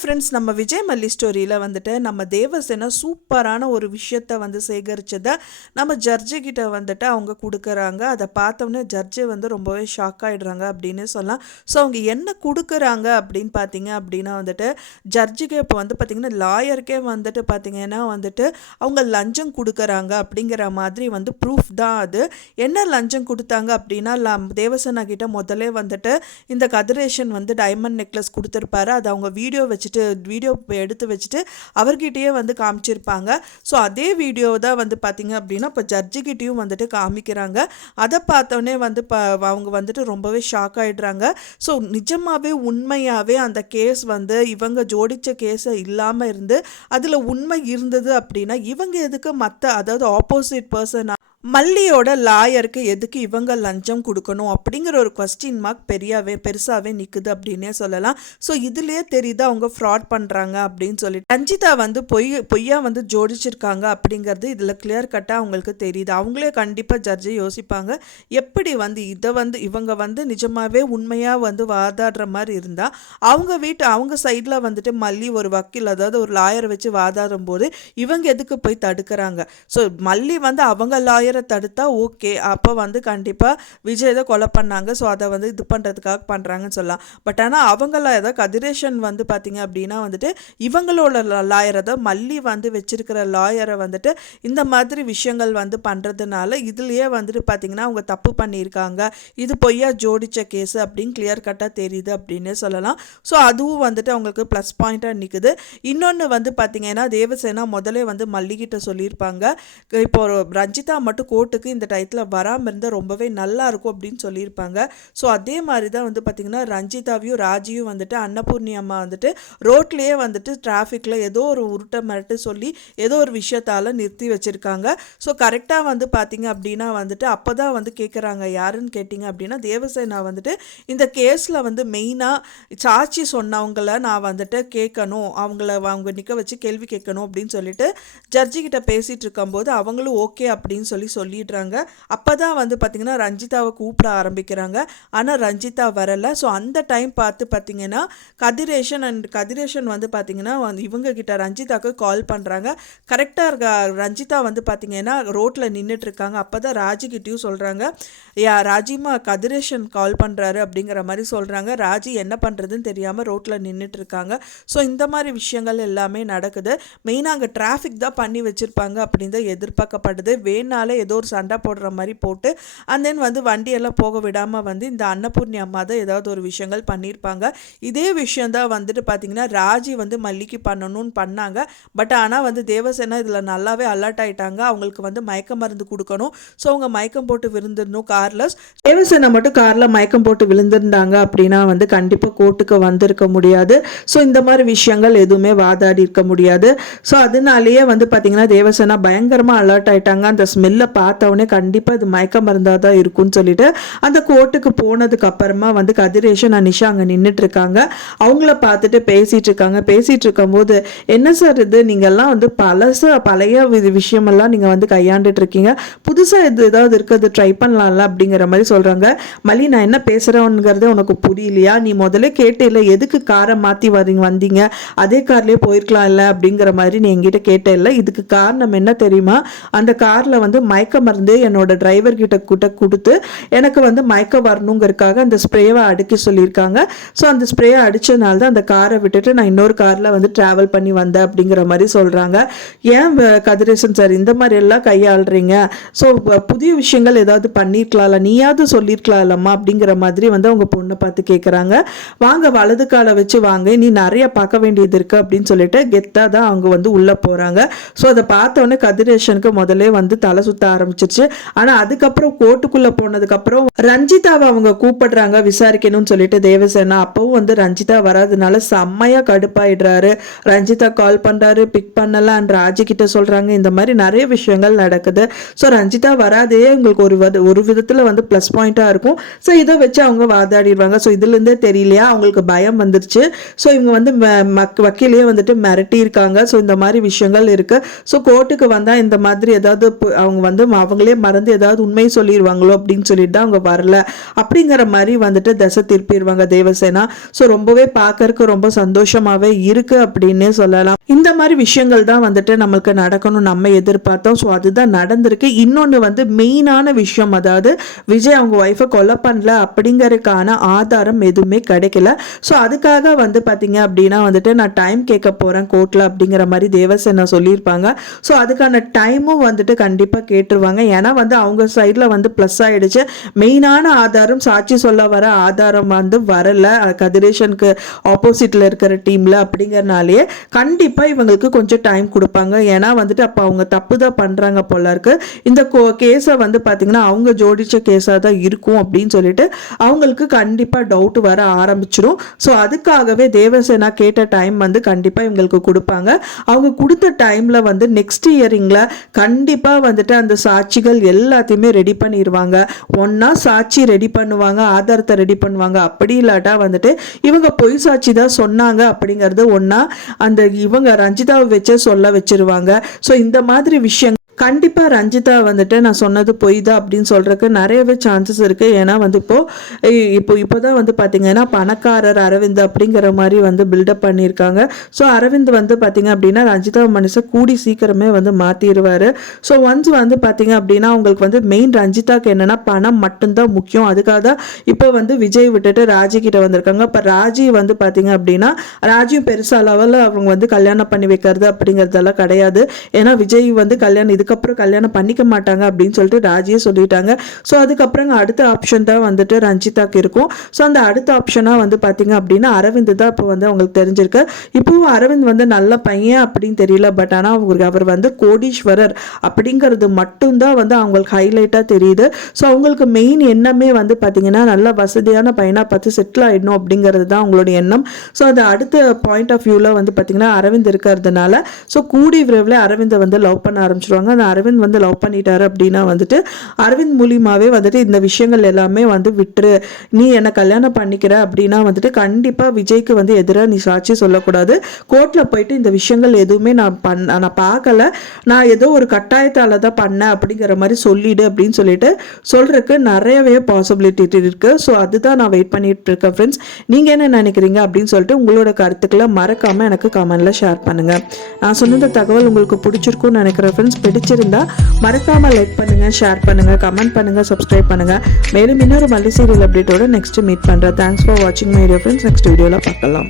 Friends, நம்ம விஜய் மல்லி ஸ்டோரியில் வந்துட்டு நம்ம தேவசேனா சூப்பரான ஒரு விஷயத்த வந்து சேகரித்ததை நம்ம ஜட்ஜு கிட்ட வந்துட்டு அவங்க கொடுக்குறாங்க. அதை பார்த்தோன்னே ஜட்ஜு வந்து ரொம்பவே ஷாக் ஆகிடுறாங்க அப்படின்னு சொல்லலாம். ஸோ அவங்க என்ன கொடுக்குறாங்க அப்படின்னு பார்த்தீங்க அப்படின்னா வந்துட்டு ஜட்ஜுக்கு இப்போ வந்து பார்த்திங்கன்னா லாயருக்கே வந்துட்டு பார்த்திங்கன்னா வந்துட்டு அவங்க லஞ்சம் கொடுக்குறாங்க அப்படிங்கிற மாதிரி வந்து ப்ரூஃப் தான் அது. என்ன லஞ்சம் கொடுத்தாங்க அப்படின்னா தேவசேனா கிட்ட முதலே வந்துட்டு இந்த கதிரேஷன் வந்து டைமண்ட் நெக்லஸ் கொடுத்துருப்பாரு. அது அவங்க வீடியோ எடுத்து வச்சுட்டு அவர்கிட்டயே வந்து காமிச்சிருப்பாங்க. ஸோ அதே வீடியோ தான் வந்து பார்த்திங்க அப்படின்னா இப்போ ஜட்ஜுக்கிட்டேயும் வந்துட்டு காமிக்கிறாங்க. அதை பார்த்தோன்னே வந்து அவங்க வந்துட்டு ரொம்பவே ஷாக் ஆகிடுறாங்க. ஸோ நிஜமாகவே உண்மையாகவே அந்த கேஸ் வந்து இவங்க ஜோடித்த கேஸை இல்லாமல் இருந்து அதில் உண்மை இருந்தது அப்படின்னா இவங்க எதுக்கு அதாவது ஆப்போசிட் பர்சன் மல்லியோட லாயருக்கு எதுக்கு இவங்க லஞ்சம் கொடுக்கணும் அப்படிங்கிற ஒரு கொஸ்டின் மார்க் பெருசாகவே நிற்குது அப்படின்னே சொல்லலாம். ஸோ இதுலேயே தெரியுது அவங்க ஃப்ராட் பண்ணுறாங்க அப்படின்னு சொல்லிட்டு ரஞ்சிதா வந்து பொய்யா வந்து ஜோடிச்சிருக்காங்க அப்படிங்கிறது இதில் கிளியர் கட்டாக அவங்களுக்கு தெரியுது. அவங்களே கண்டிப்பாக ஜட்ஜை யோசிப்பாங்க, எப்படி வந்து இவங்க வந்து நிஜமாகவே உண்மையாக வந்து வாதாடுற மாதிரி இருந்தால் அவங்க சைடில் வந்துட்டு மல்லி ஒரு வக்கீல் அதாவது ஒரு லாயரை வச்சு வாதாடும் போது இவங்க எதுக்கு போய் தடுக்கிறாங்க. ஸோ மல்லி வந்து அவங்க லாயர் தடுத்தா ஓகே, அப்போ வந்து கண்டிப்பாக விஜய் தான் கொலை பண்ணாங்க, ஸோ அதை வந்து இது பண்ணுறதுக்காக பண்ணுறாங்கன்னு சொல்லலாம். பட் ஆனால் அவங்கள ஏதாவது கதிரேஷன் வந்து பார்த்திங்க அப்படின்னா வந்துட்டு இவங்களோட லாயரை தான் மல்லி வந்து வச்சிருக்கிற லாயரை வந்துட்டு இந்த மாதிரி விஷயங்கள் வந்து பண்ணுறதுனால இதுலேயே வந்துட்டு பார்த்திங்கன்னா அவங்க தப்பு பண்ணியிருக்காங்க, இது பொய்யா ஜோடித்த கேஸு அப்படின்னு கிளியர் கட்டாக தெரியுது அப்படின்னு சொல்லலாம். ஸோ அதுவும் வந்துட்டு அவங்களுக்கு ப்ளஸ் பாயிண்ட்டாக நிற்குது. இன்னொன்று வந்து பார்த்திங்கன்னா தேவசேனா முதலே வந்து மல்லிகிட்ட சொல்லியிருப்பாங்க, இப்போ ரஞ்சிதா மட்டும் கோர்ட்டுக்கு இந்த டயத்தில் வராமல் இருந்தால் ரொம்பவே நல்லா இருக்கும் அப்படின்னு சொல்லியிருப்பாங்க. ஸோ அதே மாதிரி தான் வந்து பார்த்திங்கன்னா ரஞ்சிதாவையும் ராஜியும் வந்துட்டு அன்னபூர்ணி அம்மா வந்துட்டு ரோட்லேயே வந்துட்டு டிராஃபிக்கில் ஏதோ ஒரு உருட்டை மிரட்டு சொல்லி ஏதோ ஒரு விஷயத்தால் நிறுத்தி வச்சுருக்காங்க. ஸோ கரெக்டாக வந்து பார்த்திங்க அப்படின்னா வந்துட்டு அப்போ தான் வந்து கேட்குறாங்க, யாருன்னு கேட்டிங்க அப்படின்னா தேவசேனா வந்துட்டு இந்த கேஸில் வந்து மெயினாக சாட்சி சொன்னவங்கள நான் வந்துட்டு கேட்கணும், அவங்க நிற்க வச்சு கேள்வி கேட்கணும் அப்படின்னு சொல்லிட்டு ஜட்ஜிக்கிட்ட பேசிகிட்டு இருக்கும்போது அவங்களும் ஓகே அப்படின்னு சொல்லிடுறாங்க. அப்போ தான் வந்து பார்த்திங்கன்னா ரஞ்சிதாவை கூப்பிட ஆரம்பிக்கிறாங்க. ஆனால் ரஞ்சிதா வரலை. ஸோ அந்த டைம் பார்த்து பார்த்திங்கன்னா கதிரேஷன் வந்து பார்த்திங்கன்னா இவங்க கிட்ட ரஞ்சிதாவுக்கு கால் பண்ணுறாங்க. கரெக்டாக ரஞ்சிதா வந்து பார்த்திங்கன்னா ரோட்டில் நின்றுட்டுருக்காங்க. அப்போ தான் ராஜிக்கிட்டையும் சொல்கிறாங்க, ராஜிமா கதிரேஷன் கால் பண்ணுறாரு அப்படிங்கிற மாதிரி சொல்கிறாங்க. ராஜி என்ன பண்ணுறதுன்னு தெரியாமல் ரோட்டில் நின்றுட்டுருக்காங்க. ஸோ இந்த மாதிரி விஷயங்கள் எல்லாமே நடக்குது. மெயினாக அங்கே டிராஃபிக் தான் பண்ணி வச்சுருப்பாங்க அப்படின்னு தான் எதிர்பார்க்கப்படுது. வேணாலே ஏதோ ஒரு சண்டை போடுற மாதிரி போட்டு அண்ட் தென் வந்து வண்டியெல்லாம் போக விடாமல் வந்து இந்த அன்னபூர்ணி அம்மா தான் ஏதாவது ஒரு விஷயங்கள் பண்ணியிருப்பாங்க. இதே விஷயந்தான் வந்துட்டு பார்த்திங்கன்னா ராஜி வந்து மல்லிக்கு பண்ணணும்னு பண்ணாங்க. பட் ஆனால் வந்து தேவசேனா இதில் நல்லாவே அலர்ட் ஆகிட்டாங்க. அவங்களுக்கு வந்து மயக்க மருந்து கொடுக்கணும். ஸோ அவங்க மயக்கம் போட்டு விழுந்துடணும் காரில். தேவசேனா மட்டும் காரில் மயக்கம் போட்டு விழுந்திருந்தாங்க அப்படின்னா வந்து கண்டிப்பாக கோர்ட்டுக்கு வந்திருக்க முடியாது. ஸோ இந்த மாதிரி விஷயங்கள் எதுவுமே வாதாடி இருக்க முடியாது. ஸோ அதனாலேயே வந்து பார்த்திங்கன்னா தேவசேனா பயங்கரமாக அலர்ட் ஆகிட்டாங்க. அந்த ஸ்மெல்லை பார்த்தவொடனே கண்டிப்பாக இது மயக்க மருந்தாக தான் இருக்கும்னு சொல்லிட்டு அந்த கோர்ட்டுக்கு போனதுக்கு அப்புறமா வந்து கதிரேஷன் அனிஷா அங்கே நின்றுட்டு இருக்காங்க. அவங்கள பார்த்துட்டு பேசிட்டு இருக்கும்போது, என்ன சார் இது நீங்கள்லாம் வந்து பழைய விஷயமெல்லாம் நீங்கள் வந்து கையாண்டுட்டு இருக்கீங்க, புதுசாக இது ஏதாவது இருக்கிறது ட்ரை பண்ணலாம்ல அப்படிங்கிற மாதிரி சொல்கிறாங்க. மல்லி, நான் என்ன பேசுகிறேங்கிறதே உனக்கு புரியலையா? நீ முதல்ல கேட்டேல எதுக்கு காரை மாற்றி வந்தீங்க, அதே கார்லேயே போயிருக்கலாம் இல்லை அப்படிங்கிற மாதிரி நீ என்கிட்ட கேட்டேல்ல. இதுக்கு காரணம் என்ன தெரியுமா? அந்த காரில் வந்து மயக்க மருந்து என்னோட டிரைவர் கிட்ட கொடுத்து எனக்கு வந்து மயக்க வரணுங்கிறதுக்காக அந்த ஸ்ப்ரேவை அடிக்க சொல்லியிருக்காங்க. ஸோ அந்த ஸ்ப்ரேயை அடித்தனால தான் அந்த காரை விட்டுட்டு நான் இன்னொரு காரில் வந்து ட்ராவல் பண்ணி வந்தேன் அப்படிங்கிற மாதிரி சொல்கிறாங்க. ஏன் கதிரேசன் சார் இந்த மாதிரி எல்லாம் கையாளுறீங்க? ஸோ புதிய விஷயங்கள் ஏதாவது பண்ணியிருக்கலாம்ல, நீயாவது சொல்லியிருக்கலாம்லம்மா அப்படிங்கிற மாதிரி வந்து அவங்க பொண்ணை பார்த்து கேட்குறாங்க. வாங்க வலது காலை வச்சு வாங்க, நீ நிறைய பார்க்க வேண்டியது இருக்குது அப்படின்னு சொல்லிட்டு கெத்தாக தான் அவங்க வந்து உள்ளே போகிறாங்க. ஸோ அதை பார்த்தோன்னே கதிரேஷனுக்கு முதல்ல வந்து தலை சுத்த ஆரம்பிச்சிருச்சு. ஆனால் அதுக்கப்புறம் கோர்ட்டுக்குள்ளே போனதுக்கப்புறம் ரஞ்சிதாவை அவங்க கூப்பிடுறாங்க விசாரிக்கணும்னு சொல்லிட்டு தேவசேனா. அப்பவும் வந்து ரஞ்சிதா வராதுனால செம்மையாக கடுப்பாயிடுறாரு. ரஞ்சிதா கால் பண்ணுறாரு, பிக் பண்ணலாம் அண்ட் ராஜிக்கிட்ட சொல்கிறாங்க. இந்த மாதிரி நிறைய விஷயங்கள் நடக்குது. ஸோ ரஞ்சிதா வராதே உங்களுக்கு ஒரு விதத்தில் வந்து ப்ளஸ் பாயிண்ட்டாக இருக்கும். ஸோ இதை வச்சு அவங்க வாதாடிடுவாங்க. ஸோ இதுலேருந்தே தெரியலையா அவங்களுக்கு பயம் வந்துருச்சு. ஸோ இவங்க வந்து வக்கீலையே வந்துட்டு மிரட்டி இருக்காங்க. ஸோ இந்த மாதிரி விஷயங்கள் இருக்குது. ஸோ கோர்ட்டுக்கு வந்தால் இந்த மாதிரி ஏதாவது அவங்க வந்து அவங்களே மறந்து ஏதாவது உண்மை சொல்லிடுவாங்களோ அப்படின்னு சொல்லிட்டு தான் அவங்க வரல அப்படிங்கிற மாதிரி வந்துட்டு திசை திருப்பிடுவாங்க தேவசேனா. ஸோ ரொம்பவே பார்க்கறதுக்கு ரொம்ப சந்தோஷமாவே இருக்கு அப்படின்னே சொல்லலாம். இந்த மாதிரி விஷயங்கள் தான் வந்துட்டு நம்மளுக்கு நடக்கணும் நம்ம எதிர்பார்த்தோம். ஸோ அதுதான் நடந்திருக்கு. இன்னொன்று வந்து மெயினான விஷயம், அதாவது விஜய் அவங்க ஒய்ஃபை கொலை பண்ணல அப்படிங்கறதுக்கான ஆதாரம் எதுவுமே கிடைக்கல. ஸோ அதுக்காக வந்து பார்த்தீங்க அப்படின்னா வந்துட்டு நான் டைம் கேட்க போகிறேன் கோர்ட்டில் அப்படிங்கிற மாதிரி தேவசேனா சொல்லியிருப்பாங்க. ஸோ அதுக்கான டைமும் வந்துட்டு கண்டிப்பாக கேட்டுருவாங்க. ஏன்னா வந்து அவங்க சைடில் வந்து ப்ளஸ் ஆகிடுச்சு. மெயினான ஆதாரம் சாட்சி சொல்ல வர ஆதாரம் வந்து வரல கதிரேஷனுக்கு ஆப்போசிட்டில் இருக்கிற டீமில் அப்படிங்கிறனாலேயே கண்டிப்பாக இவங்களுக்கு கொஞ்சம் டைம் கொடுப்பாங்க. ஏன்னா வந்துட்டு அப்போ அவங்க தப்பு தான் பண்ணுறாங்க போல இருக்கு. இந்த கேஸை வந்து பார்த்தீங்கன்னா அவங்க ஜோடிச்ச கேஸாக தான் இருக்கும் அப்படின்னு சொல்லிட்டு அவங்களுக்கு கண்டிப்பாக டவுட் வர ஆரம்பிச்சிடும். ஸோ அதுக்காகவே தேவசேனா கேட்ட டைம் வந்து கண்டிப்பாக இவங்களுக்கு கொடுப்பாங்க. அவங்க கொடுத்த டைமில் வந்து நெக்ஸ்ட் இயரிங்கில் கண்டிப்பாக வந்துட்டு அந்த சாட்சிகள் எல்லாத்தையுமே ரெடி பண்ணிடுவாங்க. ஒன்றா சாட்சி ரெடி பண்ணுவாங்க, ஆதாரத்தை ரெடி பண்ணுவாங்க. அப்படி இல்லாட்டா வந்துட்டு இவங்க பொய் சாட்சி தான் சொன்னாங்க அப்படிங்கிறது ஒன்றா அந்த இவங்க ரஞ்சிதாவை வச்சே சொல்ல வச்சிருவாங்க. ஸோ இந்த மாதிரி விஷயங்கள் கண்டிப்பாக ரஞ்சிதா வந்துட்டு நான் சொன்னது பொய் தான் அப்படின்னு சொல்கிறதுக்கு நிறையவே சான்சஸ் இருக்குது. ஏன்னா வந்து இப்போதான் வந்து பார்த்தீங்கன்னா பணக்காரர் அரவிந்த் அப்படிங்கிற மாதிரி வந்து பில்டப் பண்ணியிருக்காங்க. ஸோ அரவிந்த் வந்து பார்த்தீங்க அப்படின்னா ரஞ்சிதா மனசை கூடி சீக்கிரமே வந்து மாற்றிடுவார். ஸோ ஒன்ஸ் வந்து பார்த்தீங்க அப்படின்னா அவங்களுக்கு வந்து மெயின் ரஞ்சிதாக்கு என்னென்னா பணம் மட்டும்தான் முக்கியம். அதுக்காக தான் இப்போ வந்து விஜய் விட்டுட்டு ராஜி கிட்ட வந்திருக்காங்க. இப்போ ராஜி வந்து பார்த்தீங்க அப்படின்னா ராஜியும் பெருசாக லெவலில் அவங்க வந்து கல்யாணம் பண்ணி வைக்கிறது அப்படிங்கிறதெல்லாம் கிடையாது. ஏன்னா விஜய் வந்து இதுக்கப்புறம் கல்யாணம் பண்ணிக்க மாட்டாங்க அப்படின்னு சொல்லிட்டு ராஜியே சொல்லிட்டாங்க. ஸோ அதுக்கப்புறம் அடுத்த ஆப்ஷன் தான் வந்துட்டு ரஞ்சிதாக்கு இருக்கும். ஸோ அந்த அடுத்த ஆப்ஷனாக வந்து பார்த்தீங்க அப்படின்னா அரவிந்த் தான் இப்போ வந்து அவங்களுக்கு தெரிஞ்சிருக்கு. இப்போவும் அரவிந்த் வந்து நல்ல பையன் அப்படின்னு தெரியல. பட் ஆனால் அவர் வந்து கோடீஸ்வரர் அப்படிங்கிறது மட்டும்தான் வந்து அவங்களுக்கு ஹைலைட்டாக தெரியுது. ஸோ அவங்களுக்கு மெயின் எண்ணமே வந்து பார்த்தீங்கன்னா நல்ல வசதியான பையனாக பார்த்து செட்டில் ஆகிடணும் அப்படிங்கிறது தான் அவங்களுடைய எண்ணம். ஸோ அது அடுத்த பாயிண்ட் ஆஃப் வியூவில் வந்து பார்த்தீங்கன்னா அரவிந்த் இருக்கிறதுனால ஸோ கூடி விரைவில் அரவிந்தை வந்து லவ் பண்ண ஆரம்பிச்சிருவாங்க. அந்த அரவிந்த் வந்து லவ் பண்ணிட்டாரு அப்படின்னா வந்துட்டு அரவிந்த் மூலியமாவே வந்துட்டு இந்த விஷயங்கள் எல்லாமே வந்து விட்டுரு, நீ என்ன கல்யாணம் பண்ணிக்கிற அப்படின்னா வந்துட்டு கண்டிப்பா விஜய்க்கு வந்து எதிராக நீ சாட்சி சொல்லக்கூடாது, கோர்ட்ல போயிட்டு இந்த விஷயங்கள் எதுவுமே நான் பார்க்கல, நான் ஏதோ ஒரு கட்டாயத்தால தான் பண்ணேன் அப்படிங்கிற மாதிரி சொல்லிடு அப்படின்னு சொல்லிட்டு சொல்றதுக்கு நிறையவே பாசிபிலிட்டி இருக்கு. ஸோ அதுதான் நான் வெயிட் பண்ணிட்டு இருக்கேன் ஃப்ரெண்ட்ஸ். நீங்க என்ன நினைக்கிறீங்க அப்படின்னு சொல்லிட்டு உங்களோட கருத்துக்களை மறக்காம எனக்கு கமெண்ட்ல ஷேர் பண்ணுங்க. நான் சொன்ன தகவல் உங்களுக்கு பிடிச்சிருக்கும்னு நினைக்கிறேன் ஃப்ரெண்ட்ஸ். பிடிச்சிருந்தா மறக்காம லைக் பண்ணுங்க, ஷேர் பண்ணுங்க, கமெண்ட் பண்ணுங்க, சப்ஸ்கிரைப் பண்ணுங்க. மேலும் இன்னொரு மல்டி சீரியல் அப்டேட்டோட நெக்ஸ்ட் மீட் பண்றேன். தேங்க்ஸ் ஃபார் வாட்சிங் மை டியர் ஃப்ரெண்ட்ஸ். நெக்ஸ்ட் வீடியோல பார்க்கலாம்.